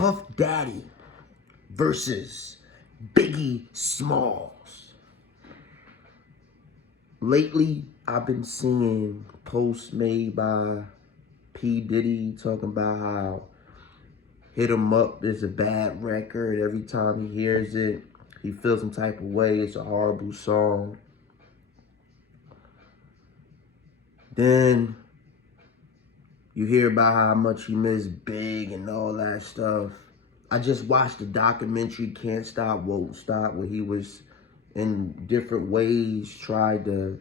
Puff Daddy versus Biggie Smalls. Lately, I've been seeing posts made by P. Diddy talking about how Hit 'Em Up is a bad record. Every time he hears it, he feels some type of way. It's a horrible song. Then you hear about how much he missed Big and all that stuff. I just watched the documentary Can't Stop, Won't Stop, where he was in different ways tried to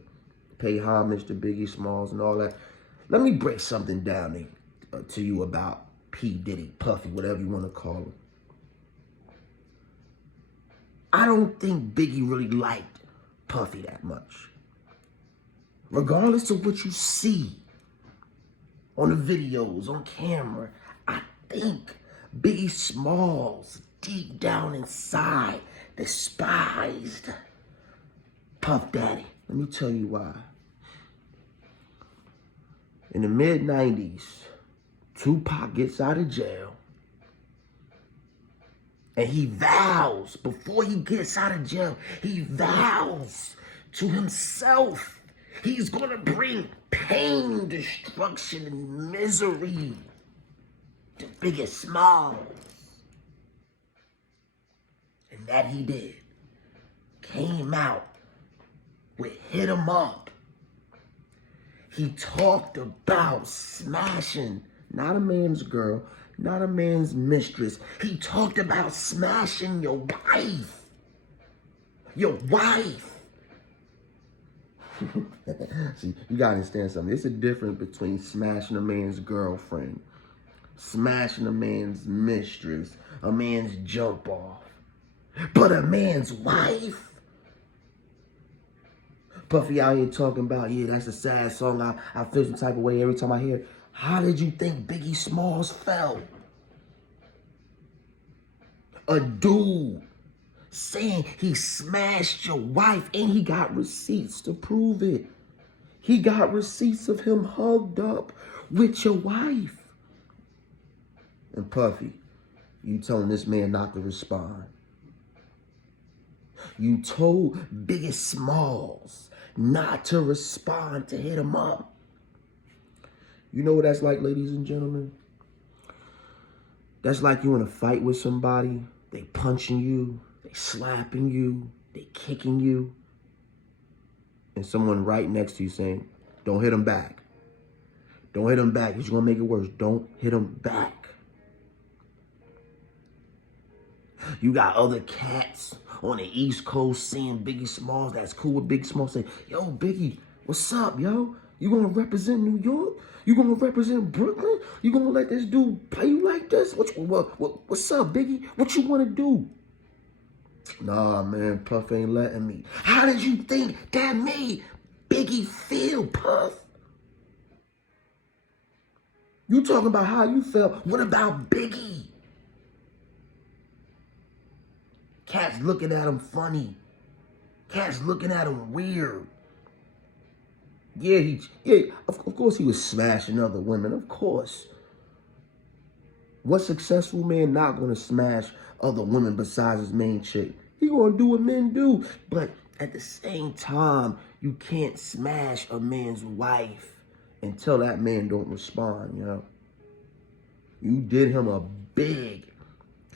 pay homage to Biggie Smalls and all that. Let me break something down to you about P. Diddy, Puffy, whatever you want to call him. I don't think Biggie really liked Puffy that much. Regardless of what you see on the videos, on camera, I think Biggie Smalls, deep down inside, despised Puff Daddy. Let me tell you why. In the mid-90s, Tupac gets out of jail, and he vows, before he gets out of jail, he vows to himself he's gonna bring pain, destruction, and misery to Biggie Smalls. And that he did. Came out with Hit 'Em Up. He talked about smashing, not a man's girl, not a man's mistress. He talked about smashing your wife. Your wife. See, you gotta understand something. There's a difference between smashing a man's girlfriend, smashing a man's mistress, a man's jump off. But a man's wife? Puffy out here talking about, yeah, that's a sad song. I feel some type of way every time I hear it. How did you think Biggie Smalls felt? A dude saying he smashed your wife, and he got receipts to prove it. He got receipts of him hugged up with your wife. And Puffy, you telling this man not to respond. You told Biggie Smalls not to respond to Hit 'Em Up. You know what that's like, ladies and gentlemen? That's like you in a fight with somebody. They punching you, they slapping you, they kicking you. And someone right next to you saying, don't hit him back. Don't hit him back. He's going to make it worse. Don't hit him back. You got other cats on the East Coast seeing Biggie Smalls that's cool with Biggie Smalls saying, yo, Biggie, what's up, yo? You gonna represent New York? You gonna represent Brooklyn? You gonna let this dude play you like this? What's up, Biggie? What you wanna do? Nah, man, Puff ain't letting me. How did you think that made Biggie feel, Puff? You talking about how you felt. What about Biggie? Cats looking at him funny. Cats looking at him weird. Yeah, of course he was smashing other women, of course. What successful man not gonna smash other women besides his main chick? He gonna do what men do. But at the same time, you can't smash a man's wife until that man don't respond, you know? You did him a big,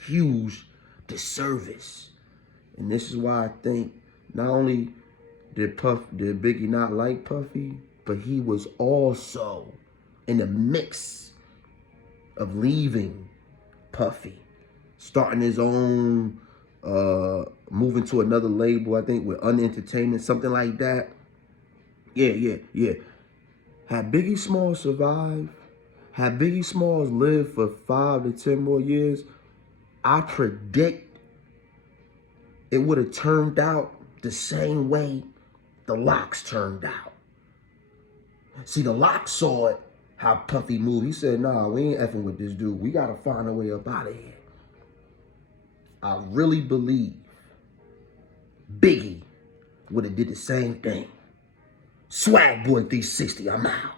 huge disservice. And this is why I think not only did Biggie not like Puffy, but he was also in the mix of leaving Puffy, starting his own, moving to another label, I think with Unentertainment, something like that. Yeah. Had Biggie Smalls survived, had Biggie Smalls lived for 5 to 10 more years, I predict it would have turned out the same way the Locks turned out. See, the Locks saw it, how Puffy moved. He said, nah, we ain't effing with this dude. We got to find a way up out of here. I really believe Biggie would have did the same thing. Swag Boy 360, I'm out.